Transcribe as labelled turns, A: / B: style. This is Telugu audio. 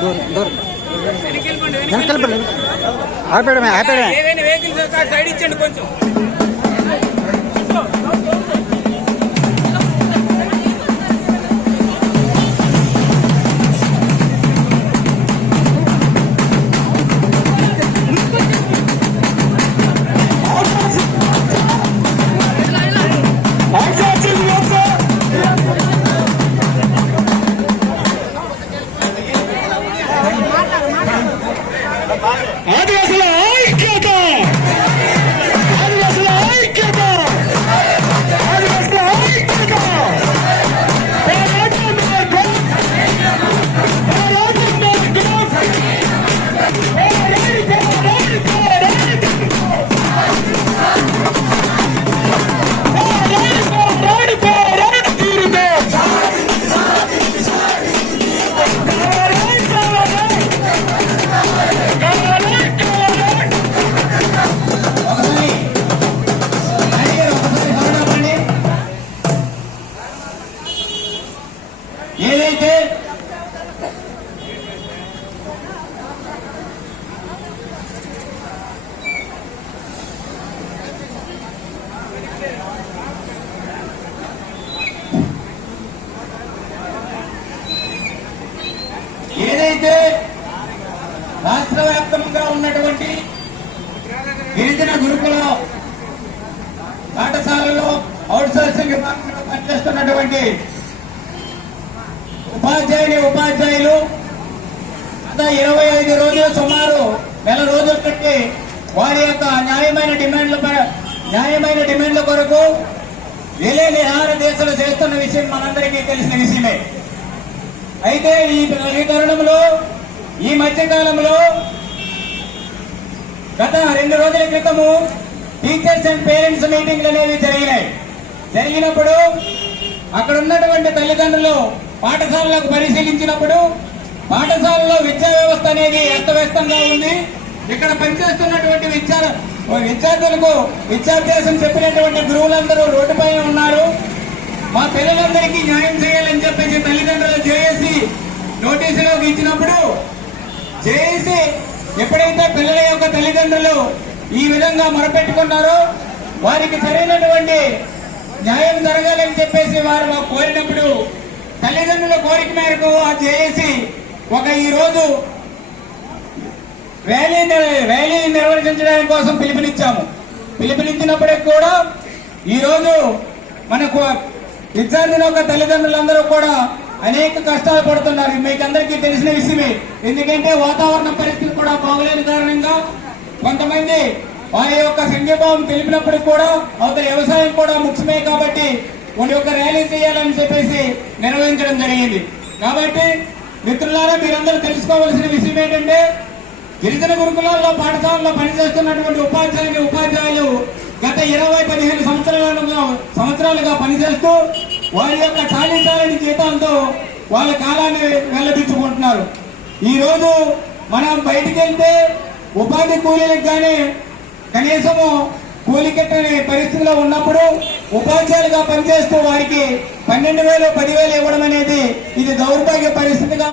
A: దూరం దూరం వెనకాల పడి ఆపేయడమే ఆపేయడమే
B: ఆదివాసుల
C: రాష్ట్ర వ్యాప్తంగా ఉన్నటువంటి గిరిజన గురుకుల పాఠశాలలో అవుట్ సోర్సింగ్ విభాగంలో పనిచేస్తున్నటువంటి ఉపాధ్యాయుని ఉపాధ్యాయులు గత ఇరవై ఐదు రోజులు సుమారు నెల రోజుల కట్టి వారి యొక్క న్యాయమైన డిమాండ్ల న్యాయమైన డిమాండ్ల కొరకు విలే నిహార దీక్షలు చేస్తున్న విషయం మనందరికీ తెలిసిన విషయమే. అయితే ఈ తరుణంలో మధ్యకాలంలో మధ్య కాలంలో గత రెండు రోజుల క్రితము టీచర్స్ అండ్ పేరెంట్స్ మీటింగ్లు అనేవి జరిగినాయి. జరిగినప్పుడు అక్కడ ఉన్నటువంటి తల్లిదండ్రులు పాఠశాలలకు పరిశీలించినప్పుడు పాఠశాలలో విద్యా వ్యవస్థ అనేది అస్తవ్యస్తంగా ఉంది ఇక్కడ పనిచేస్తున్నటువంటి విద్యా విద్యార్థులకు విద్యాభ్యాసం చెప్పినటువంటి గురువులందరూ రోడ్డుపై ఉన్నారు. మా పిల్లలందరికీ న్యాయం చేయాలని చెప్పేసి తల్లిదండ్రులు చేసి నోటీసులోకి ఇచ్చినప్పుడు చేసి ఎప్పుడైతే పిల్లల యొక్క తల్లిదండ్రులు ఈ విధంగా మొరపెట్టుకున్నారో వారికి సరైనటువంటి న్యాయం జరగాలని చెప్పేసి వారు మాకు కోరినప్పుడు తల్లిదండ్రుల కోరిక మేరకు ఆ చేసి ఒక ఈ రోజు ర్యాలీ ర్యాలీ నిర్వహించడానికి కోసం పిలుపునిచ్చాము. పిలుపునిచ్చినప్పటికి కూడా ఈరోజు మనకు విద్యార్థుల యొక్క తల్లిదండ్రులందరూ కూడా అనేక కష్టాలు పడుతున్నారు. మీకు అందరికీ తెలిసిన విషయమే. ఎందుకంటే వాతావరణ పరిస్థితి కూడా బాగలేని కారణంగా కొంతమంది వారి యొక్క సంఘీభావం తెలిపినప్పటికి కూడా అవతల వ్యవసాయం కూడా ముఖ్యమే కాబట్టి వాళ్ళ యొక్క ర్యాలీ చేయాలని చెప్పేసి నిర్వహించడం జరిగింది. కాబట్టి మిత్రులారా మీరందరూ తెలుసుకోవాల్సిన విషయం ఏంటంటే గిరిజన గురుకులాల్లో పాఠశాలలో పనిచేస్తున్నటువంటి ఉపాధ్యాయులు ఉపాధ్యాయులు గత ఇరవై పదిహేను సంవత్సరాలుగా సంవత్సరాలుగా పనిచేస్తూ వారి యొక్క ఖాళీ చాలని జీతాలతో వాళ్ళ కాలాన్ని వెల్లడించుకుంటున్నారు. ఈ రోజు మనం బయటికి వెళ్తే ఉపాధి కూలీలకు కానీ కనీసము కూలి కట్టని పరిస్థితిలో ఉన్నప్పుడు ఉపాధ్యాయులుగా పనిచేస్తూ వారికి పన్నెండు వేలు పదివేలు ఇవ్వడం అనేది ఇది దౌర్భాగ్య పరిస్థితిగా